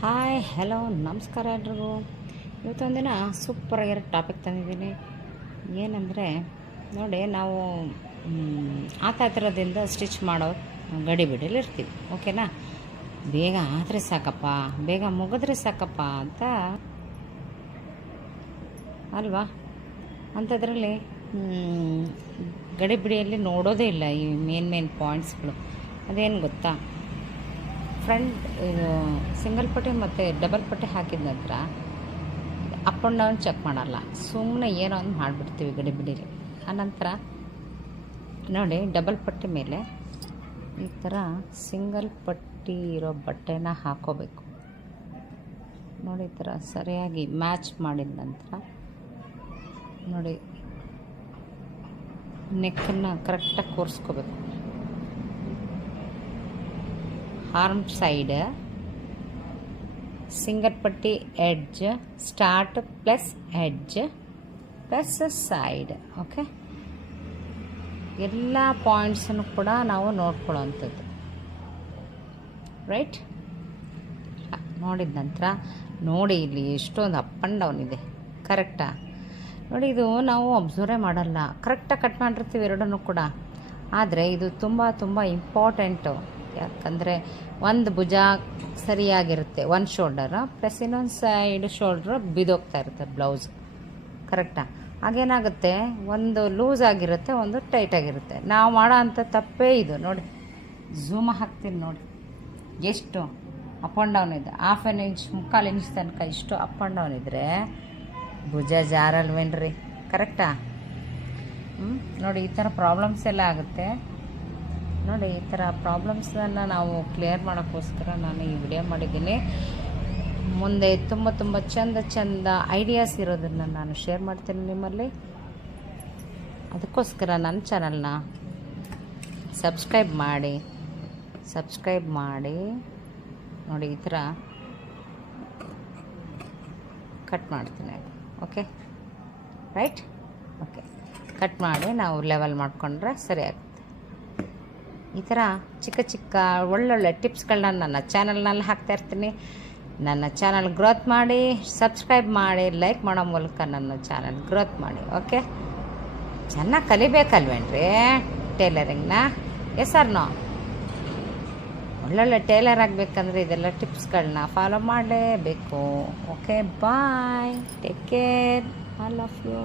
Hi hello ನಮಸ್ಕಾರ ಎಲ್ರಿಗೂ. ಇವತ್ತೊಂದಿನ ಸೂಪರಾಗಿರೋ topic ತಂದಿದ್ದೀನಿ. ಏನಂದರೆ ನೋಡಿ, ನಾವು ಆತಾತ್ರದಿಂದ ಸ್ಟಿಚ್ ಮಾಡೋ ಗಡಿಬಿಡಿಲಿ ಇರ್ತೀವಿ. ಓಕೆನಾ, ಬೇಗ ಆದರೆ ಸಾಕಪ್ಪ, ಬೇಗ ಮುಗಿದ್ರೆ ಸಾಕಪ್ಪ ಅಂತ ಅಲ್ವಾ. ಅಂಥದ್ರಲ್ಲಿ ಗಡಿಬಿಡಿಯಲ್ಲಿ ನೋಡೋದೇ ಇಲ್ಲ ಈ ಮೇನ್ ಪಾಯಿಂಟ್ಸ್ಗಳು. ಅದೇನು ಗೊತ್ತಾ, ಫ್ರಂಟ್ ಇದು ಸಿಂಗಲ್ ಪಟ್ಟಿ ಮತ್ತು ಡಬಲ್ ಪಟ್ಟಿ ಹಾಕಿದ ನಂತರ ಅಪ್ ಆ್ಯಂಡ್ ಡೌನ್ ಚೆಕ್ ಮಾಡಲ್ಲ, ಸುಮ್ಮನೆ ಏನೋ ಒಂದು ಮಾಡಿಬಿಡ್ತೀವಿ ಗಡಿಬಿಡಿಲಿ. ಆನಂತರ ನೋಡಿ, ಡಬಲ್ ಪಟ್ಟಿ ಮೇಲೆ ಈ ಥರ ಸಿಂಗಲ್ ಪಟ್ಟಿ ಇರೋ ಬಟ್ಟೆನ ಹಾಕೋಬೇಕು. ನೋಡಿ, ಈ ಥರ ಸರಿಯಾಗಿ ಮ್ಯಾಚ್ ಮಾಡಿದ ನಂತರ ನೋಡಿ, ನೆಕ್ಕನ್ನು ಕರೆಕ್ಟಾಗಿ ಕೂರಿಸ್ಕೋಬೇಕು. ಆರ್ಮ್ ಸೈಡ್ ಸಿಂಗಲ್ ಪಟ್ಟಿ edge start plus edge plus side. Okay, ಎಲ್ಲ ಪಾಯಿಂಟ್ಸನ್ನು ಕೂಡ ನಾವು ನೋಡ್ಕೊಳ್ಳೋವಂಥದ್ದು. ರೈಟ್, ನೋಡಿದ ನಂತರ ನೋಡಿ, ಇಲ್ಲಿ ಎಷ್ಟೊಂದು ಅಪ್ ಆ್ಯಂಡ್ ಡೌನ್ ಇದೆ. ಕರೆಕ್ಟಾ? ನೋಡಿ, ಇದು ನಾವು ಅಬ್ಸರ್ವೇ ಮಾಡಲ್ಲ, ಕರೆಕ್ಟಾಗಿ ಕಟ್ ಮಾಡಿರ್ತೀವಿ ಎರಡನ್ನೂ ಕೂಡ. ಆದರೆ ಇದು ತುಂಬ ಇಂಪಾರ್ಟೆಂಟು. ಯಾಕಂದರೆ ಒಂದು ಭುಜ ಸರಿಯಾಗಿರುತ್ತೆ, ಒಂದು ಶೋಲ್ಡರ್ ಪ್ಲಸ್ ಇನ್ನೊಂದು ಸೈಡ್ ಶೋಲ್ಡ್ರು ಬಿದೋಗ್ತಾ ಇರುತ್ತೆ ಬ್ಲೌಸ್. ಕರೆಕ್ಟಾ? ಹಾಗೇನಾಗುತ್ತೆ, ಒಂದು ಲೂಸ್ ಆಗಿರುತ್ತೆ, ಒಂದು ಟೈಟಾಗಿರುತ್ತೆ. ನಾವು ಮಾಡೋ ಅಂಥ ತಪ್ಪೇ ಇದು. ನೋಡಿ, ಝೂಮ್ ಹಾಕ್ತೀನಿ ನೋಡಿ, ಎಷ್ಟು ಅಪ್ ಆ್ಯಂಡ್ ಡೌನ್ ಇದೆ. ಹಾಫ್ ಆನ್ ಇಂಚ್, ಮುಕ್ಕಾಲು ಇಂಚ್ ತನಕ ಇಷ್ಟು ಅಪ್ ಆ್ಯಂಡ್ ಡೌನ್ ಇದ್ದರೆ ಭುಜ ಜಾರಲ್ವೇನ್ರಿ. ಕರೆಕ್ಟಾ? ನೋಡಿ, ಈ ಥರ ಪ್ರಾಬ್ಲಮ್ಸ್ ಎಲ್ಲ ಆಗುತ್ತೆ. ನೋಡಿ, ಈ ಥರ ಪ್ರಾಬ್ಲಮ್ಸನ್ನು ನಾವು ಕ್ಲಿಯರ್ ಮಾಡೋಕ್ಕೋಸ್ಕರ ನಾನು ಈ ವಿಡಿಯೋ ಮಾಡಿದ್ದೀನಿ. ಮುಂದೆ ತುಂಬ ಚಂದ ಐಡಿಯಾಸ್ ಇರೋದನ್ನು ನಾನು ಶೇರ್ ಮಾಡ್ತೀನಿ ನಿಮ್ಮಲ್ಲಿ. ಅದಕ್ಕೋಸ್ಕರ ನನ್ನ ಚಾನಲ್ನ ಸಬ್ಸ್ಕ್ರೈಬ್ ಮಾಡಿ ನೋಡಿ, ಈ ಥರ ಕಟ್ ಮಾಡ್ತೀನಿ. Okay, right? ಓಕೆ, ಕಟ್ ಮಾಡಿ ನಾವು ಲೆವೆಲ್ ಮಾಡಿಕೊಂಡ್ರೆ ಸರಿ ಆಗುತ್ತೆ. ಈ ಥರ ಚಿಕ್ಕ ಒಳ್ಳೊಳ್ಳೆ ಟಿಪ್ಸ್ಗಳನ್ನ ನನ್ನ ಚಾನಲ್ನಲ್ಲಿ ಹಾಕ್ತಾಯಿರ್ತೀನಿ. ನನ್ನ ಚಾನಲ್ ಗ್ರೋತ್ ಮಾಡಿ, ಸಬ್ಸ್ಕ್ರೈಬ್ ಮಾಡಿ, ಲೈಕ್ ಮಾಡೋ ಮೂಲಕ ನನ್ನ ಚಾನಲ್ ಗ್ರೋತ್ ಮಾಡಿ. ಓಕೆ, ಚೆನ್ನಾಗಿ ಕಲಿಬೇಕಲ್ವೇನ್ರಿ ಟೇಲರಿಂಗ್ನ? Yes or no? ಒಳ್ಳೊಳ್ಳೆ ಟೇಲರ್ ಆಗಬೇಕಂದ್ರೆ ಇದೆಲ್ಲ ಟಿಪ್ಸ್ಗಳನ್ನ ಫಾಲೋ ಮಾಡಲೇಬೇಕು. Okay, bye, take care, all of you.